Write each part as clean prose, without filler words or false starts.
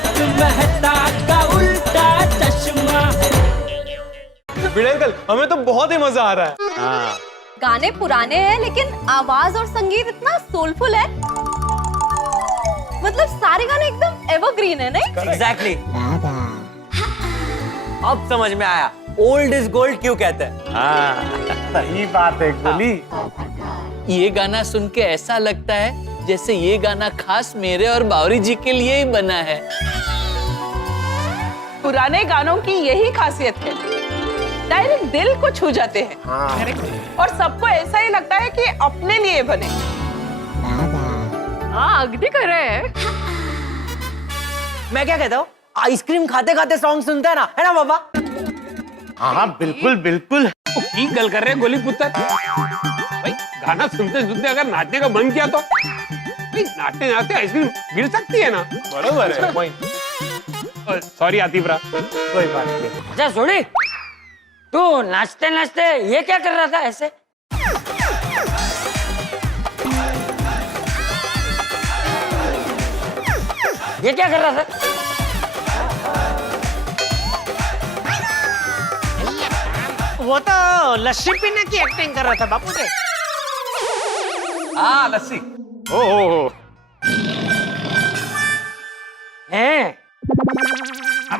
तारक मेहता का उल्टा चश्मा। बिड़ेल, हमें तो बहुत ही मजा आ रहा है। हाँ। गाने पुराने हैं लेकिन आवाज और संगीत इतना सोलफुल है, मतलब सारे गाने एकदम एवरग्रीन है, नहीं? एग्जैक्टली। अब समझ में आया ओल्ड इज गोल्ड क्यों कहते हैं। हाँ सही बात है गोली। ये गाना सुन के ऐसा लगता है जैसे ये गाना खास मेरे और बावरी जी के लिए ही बना है। पुराने गानों की यही खासियत है, डायरेक्ट दिल को छू जाते हैं। और सबको ऐसा ही लगता है कि अपने लिए बने। हाँ, अगदी कर रहे हैं। मैं क्या कहता हूँ, आइसक्रीम खाते खाते सॉन्ग सुनते हैं ना, है ना पापा? हाँ बिल्कुल बिल्कुल। की गल कर रहे हैं गोली पुत्र। भाई गाना सुनते सुनते अगर नाचने का मन किया तो भाई नाचते नाचते आइसक्रीम गिर सकती है ना। बरोबर है। सॉरी आतिफ रा। कोई बात नहीं। अच्छा सोनी, तू नाचते नाचते ये क्या कर रहा था ऐसे? ये क्या कर रहा था? वो तो लस्सी पीने की एक्टिंग कर रहा था बापू जी। हाँ लस्सी। ओ हैं?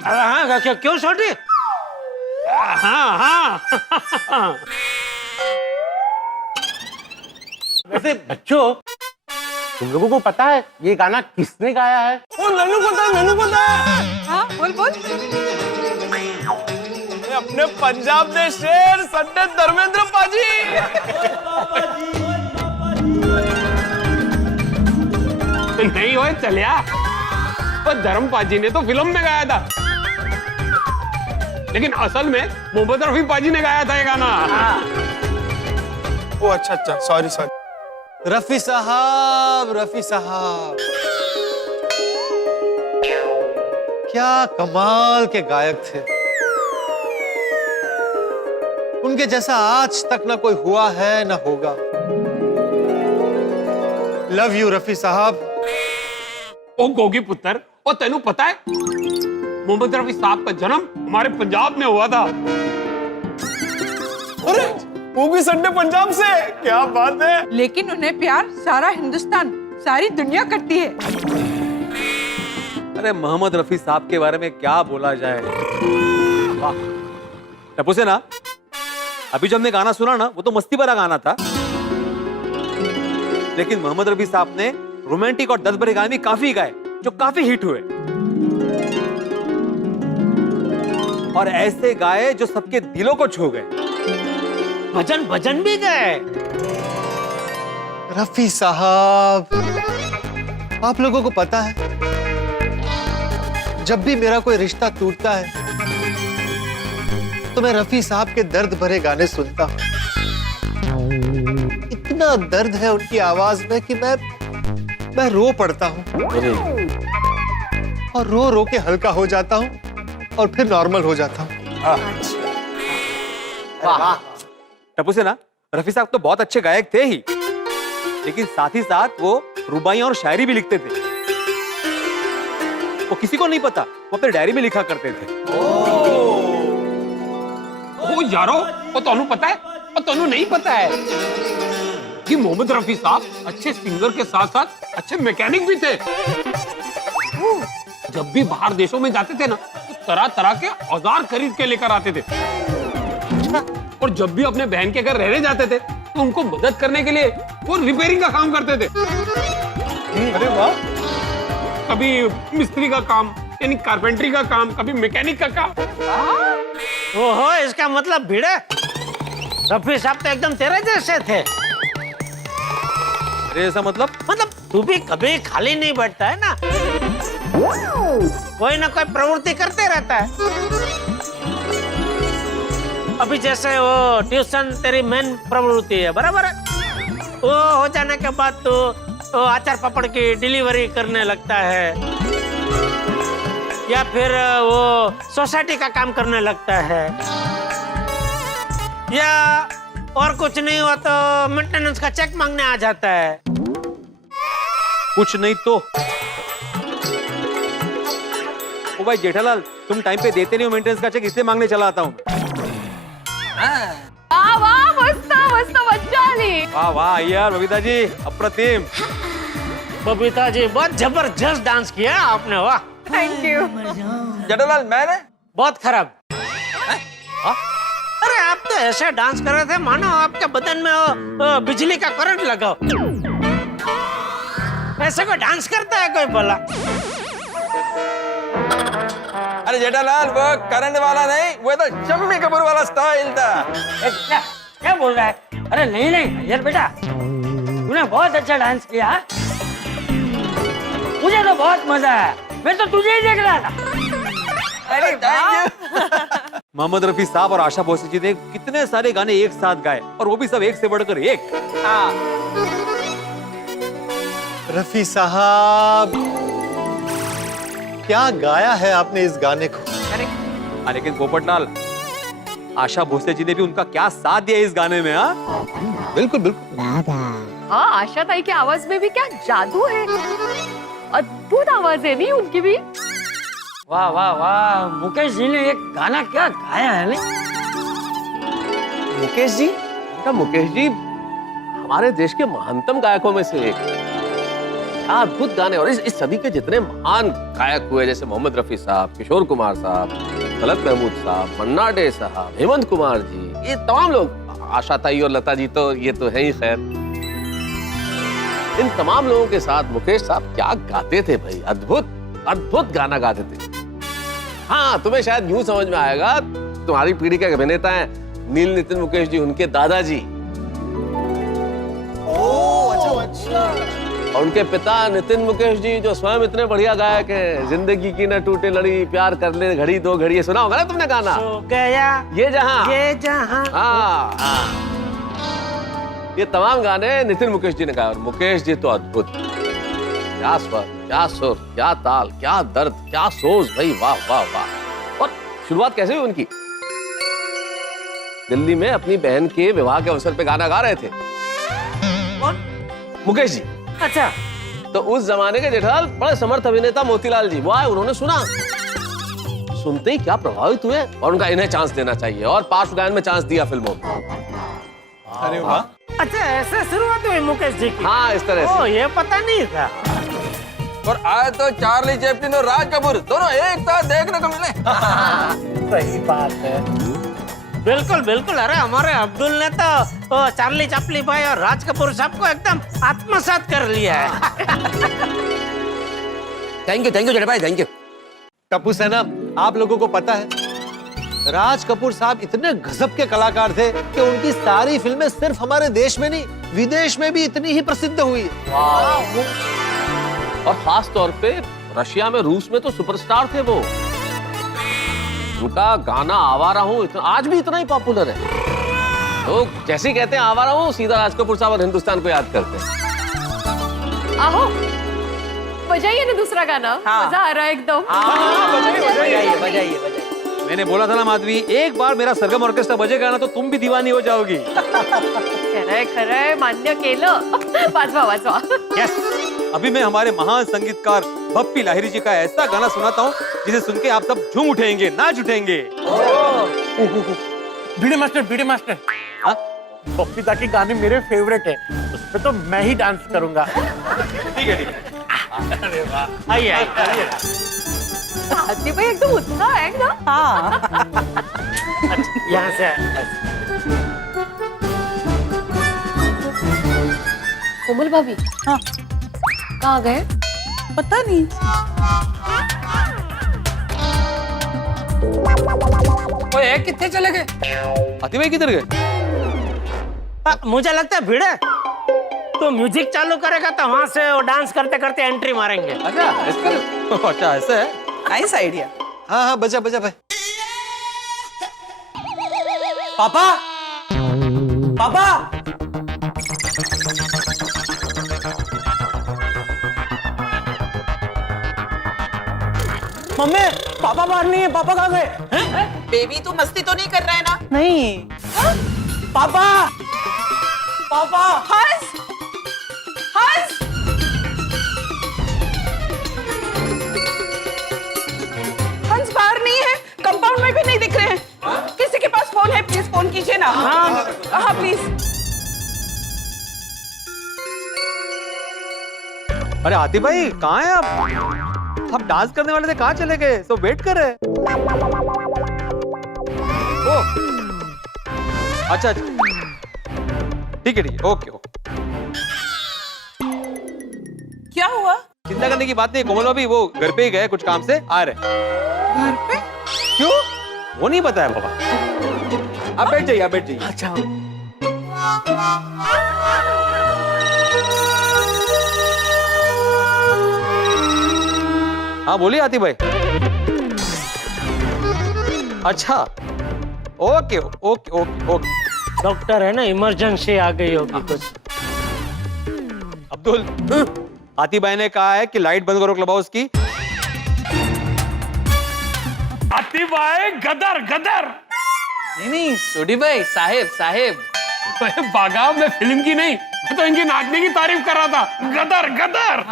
हाँ, क्यों सोनी? हाँ हाँ। वैसे बच्चों, तुम लोगों को पता है ये गाना किसने गाया है? ओ नन्नू पता है, नन्नू पता है। हाँ बोल बोल। अपने पंजाब दे शेर संडे धर्मेंद्र पाजी। नहीं होए चलिया, पर धर्मपाल जी ने तो फिल्म में गाया था, लेकिन असल में मोहम्मद रफी पाजी ने गाया था ये गाना। ओ अच्छा, सॉरी सॉरी। रफी साहब, रफी साहब, क्या कमाल के गायक थे। उनके जैसा आज तक ना कोई हुआ है ना होगा। लव यू रफी साहब। ओ गोगी पुत्र, और तेनू पता है मोहम्मद रफी साहब का जन्म हमारे पंजाब में हुआ था। अरे वो भी संडे पंजाब से, क्या बात है। लेकिन उन्हें प्यार सारा हिंदुस्तान, सारी दुनिया करती है। अरे मोहम्मद रफी साहब के बारे में क्या बोला जाए। वाह टप्पू से ना, अभी जो हमने गाना सुना ना वो तो मस्ती भरा गाना था, लेकिन मोहम्मद रफी साहब ने रोमांटिक और दर्द भरे गाने भी काफी गाए जो काफी हिट हुए, और ऐसे गाए जो सबके दिलों को छू गए। भजन भजन भी गए। रफी साहब, आप लोगों को पता है जब भी मेरा कोई रिश्ता टूटता है तो मैं रफी साहब के दर्द भरे गाने सुनता हूं। इतना दर्द है उनकी आवाज में कि मैं रो पड़ता हूं, और रो रो के हल्का हो जाता हूं और फिर नॉर्मल हो जाता हूं। वाह टप्पू से ना, रफी साहब तो बहुत अच्छे गायक थे ही, लेकिन साथ ही साथ वो रुबाइयां और शायरी भी लिखते थे। वो किसी को नहीं पता, वो अपने डायरी में लिखा करते थे। ओ यारो, और तोनू पता है और तोनू नहीं पता है कि मोहम्मद रफी साहब अच्छे सिंगर के साथ साथ अच्छे मैकेनिक भी थे। जब भी बाहर देशों में जाते थे ना तो तरह तरह के औजार खरीद के लेकर आते थे, और जब भी अपने बहन के घर रहने जाते थे तो उनको मदद करने के लिए वो रिपेयरिंग का काम करते थे। अरे वाह। कभी मिस्त्री का काम यानी कारपेंटरी का काम, कभी मैकेनिक का काम। ओहो, इसका मतलब भिड़े रफी साहब तो एकदम तेरे जैसे थे। अरे ऐसा मतलब तू भी कभी खाली नहीं बैठता है ना, कोई ना कोई प्रवृत्ति करते रहता है। अभी जैसे वो ट्यूशन तेरी मेन प्रवृत्ति है, बराबर है? वो हो जाने के बाद तो अचार पापड़ की डिलीवरी करने लगता है, या फिर वो सोसाइटी का काम करने लगता है, या और कुछ नहीं हुआ तो मेंटेनेंस का चेक मांगने आ जाता है। कुछ नहीं तो भाई जेठालाल, तुम टाइम पे देते नहीं हो मेंटेनेंस का चेक, इसलिए मांगने चला आता हूँ। वाह मस्त मस्त मजा आली. वाह वाह यार बबीता जी, अप्रतिम. बबीता जी बहुत जबरदस्त डांस किया आपने, वाह. Thank you. जेठालाल मैंने बहुत खराब. अरे आप तो ऐसे डांस कर रहे थे मानो आपके बदन में वो बिजली का करंट लगा. ऐसे कोई डांस करता है कोई भला? अरे जेठालाल वो करंट वाला नहीं, वो तो शम्मी कपूर वाला स्टाइल था. क्या क्या बोल रहा है? अरे नहीं नहीं यार बेटा, तूने बहुत अच्छा डांस किया. मुझे तो बहुत मजा आया. मैं तो तुझे ही देख रहा था. अरे थैंक मोहम्मद रफी साहब और आशा भोसले जी ने कितने सारे गाने एक साथ गाए, और वो भी सब एक से बढ़कर एक. रफी साहब, क्या गाया है आपने इस गाने को. हाँ, लेकिन पोपटलाल, आशा भोसले जी ने भी उनका क्या साथ दिया इस गाने में. हाँ बिल्कुल बिल्कुल. हाँ आशा ताई की आवाज में भी क्या जादू है. अद्भुत आवाज है नहीं उनकी भी. वाह वाह वाह, मुकेश जी ने एक गाना क्या गाया है नहीं? मुकेश जी, मुकेश जी हमारे देश के महानतम गायकों में से एक. क्या अद्भुत गाने. और इस सदी के जितने महान गायक हुए, जैसे मोहम्मद रफी साहब, किशोर कुमार साहब, तलत महमूद साहब, मन्ना डे साहब, हेमंत कुमार जी, ये तमाम लोग, आशा ताई और लता जी तो ये तो है ही. खैर, इन तमाम लोगों के साथ मुकेश साहब क्या गाते थे भाई. अद्भुत अद्भुत गाना गाते थे. हाँ, तुम्हें शायद यूं समझ में आएगा, तुम्हारी पीढ़ी के अभिनेता हैं नील नितिन मुकेश जी, उनके दादाजी. और उनके पिता नितिन मुकेश जी, जो स्वयं इतने बढ़िया गायक हैं. जिंदगी की न टूटे लड़ी, प्यार कर ले घड़ी दो घड़ी, सुना होगा ना तुमने गाना. सो गया ये जहां. हाँ, ये तमाम गाने नितिन मुकेश जी ने गाए. और मुकेश जी तो अद्भुत. क्या स्वर, क्या सुर, क्या ताल, क्या दर्द, क्या सोच भाई. वाह वाह वाह. और शुरुआत कैसे हुई उनकी? दिल्ली में अपनी बहन के विवाह के अवसर पे गाना गा रहे थे. कौन? मुकेश जी. अच्छा. तो उस जमाने के जेठालाल बड़े समर्थ अभिनेता मोतीलाल जी वो आए, उन्होंने सुना. सुनते ही क्या प्रभावित हुए, और उनका इन्हें चांस देना चाहिए, और पार्श्व गायन में चांस दिया फिल्मों में. अरे वाह. अच्छा, ऐसे शुरुआत हुई मुकेश जी की? हाँ, इस तरह से. ये पता नहीं था. और आए तो चार्ली चैपलिन और राज कपूर दोनों एक साथ देखने को मिले. सही बात है. बिल्कुल बिल्कुल. अरे हमारे अब्दुल ने तो चार्ली चैपलिन भाई और राज कपूर साहब को एकदम आत्मसात कर लिया है. थैंक यू जेठा भाई, थैंक यू. टप्पू सेना, आप लोगों को पता है, राज कपूर साहब इतने गजब के कलाकार थे कि उनकी सारी फिल्में सिर्फ हमारे देश में नहीं, विदेश में भी इतनी ही प्रसिद्ध हुई. और खास तौर पे रशिया में, रूस में तो सुपरस्टार थे वो. उनका गाना आवारा हूँ आज भी इतना ही पॉपुलर है. तो जैसे कहते हैं आवारा हूँ, सीधा राज कपूर साहब और हिंदुस्तान को याद करते हैं. आहो बजाइए ना दूसरा गाना. मजा आ रहा है एकदम. बजाइए. मैंने बोला था ना माधवी, एक बार मेरा सरगम ऑर्केस्ट्रा बजेगा ना तो तुम भी दीवानी हो जाओगी. खरंय मान्य केलं. वाजवा. यस. अभी मैं हमारे महान संगीतकार बप्पी लाहिरी जी का ऐसा गाना सुनाता हूँ जिसे सुन के आप सब झूम उठेंगे, नाच उठेंगे. BD master. बप्पी दा के गाने मेरे फेवरेट है. उसपे तो मैं ही डांस करूंगा. ठीक है. अरे वाह. आइए. भाई एकदम उत्साह है ना. हाँ. यहाँ से. कोमल भाभी. हाँ. कहाँ गए? पता नहीं. ओए कितने चले गए? अति भाई किधर गए? मुझे लगता है भीड़ है. तो म्यूजिक चालू करेगा तो वहां से वो डांस करते करते एंट्री मारेंगे. अच्छा ऐसा है. Nice idea. हाँ बजा भाई. पापा. मम्मी, पापा बाहर नहीं है. पापा कहाँ गए? बेबी तू मस्ती तो नहीं कर रहा है ना? नहीं. पापा. हंस. प्लीज फोन कीजिए ना। हाँ प्लीज। अरे आतिफ भाई कहाँ हैं आप डांस करने वाले थे, कहाँ चले गए? तो वेट कर रहे। ओ अच्छा ठीक है ओके ओके। क्या हुआ? चिंता करने की बात नहीं, कोमल भाभी वो घर पे ही गए, कुछ काम से आ रहे। घर पे? क्यों? वो नहीं बताया पापा। आप बैठ जाइए, आप बैठ जाइए। अच्छा हाँ बोलिए आतिफ भाई। अच्छा okay okay okay okay. Doctor है ना, इमरजेंसी आ गई होगी कुछ। अब्दुल, आतिफ भाई ने कहा है कि लाइट बंद करो क्लब हाउस की। आतिफ भाई गदर गदर। नहीं सोडी भाई, साहेब साहेब। बागा, मैं फिल्म की नहीं, मैं तो इनकी नाचने की तारीफ कर रहा था। गदर गदर।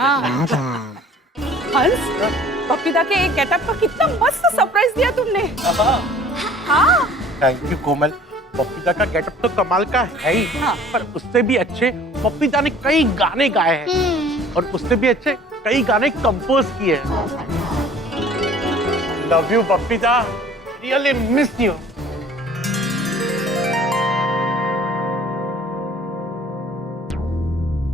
हंस, पपीता के एक गेटअप का कितना मस्त सरप्राइज दिया तुमने। हाँ थैंक यू कोमल। पपीता का गेटअप तो कमाल का है ही, पर उससे भी अच्छे पपीता ने कई गाने गाए हैं और उससे भी अच्छे कई गाने कंपोज किए हैं। लव यू पपीता, रियली मिस यू।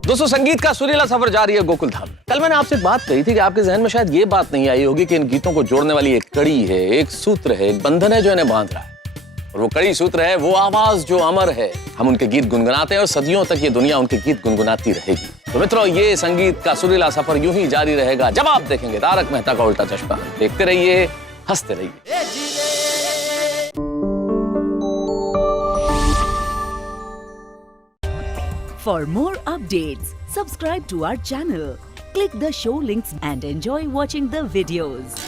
दोस्तों, संगीत का सुरीला सफर जारी है गोकुल धाम में। कल मैंने आपसे बात कही थी कि आपके जहन में शायद ये बात नहीं आई होगी कि इन गीतों को जोड़ने वाली एक कड़ी है, एक सूत्र है, एक बंधन है जो इन्हें बांध रहा है। और वो कड़ी सूत्र है वो आवाज जो अमर है। हम उनके गीत गुनगुनाते हैं और सदियों तक ये दुनिया उनके गीत गुनगुनाती रहेगी। तो मित्रों, ये संगीत का सुरीला सफर यूं ही जारी रहेगा जब आप देखेंगे तारक मेहता का उल्टा चश्मा। देखते रहिए, हंसते रहिए। For more updates, subscribe to our channel, click the show links and enjoy watching the videos.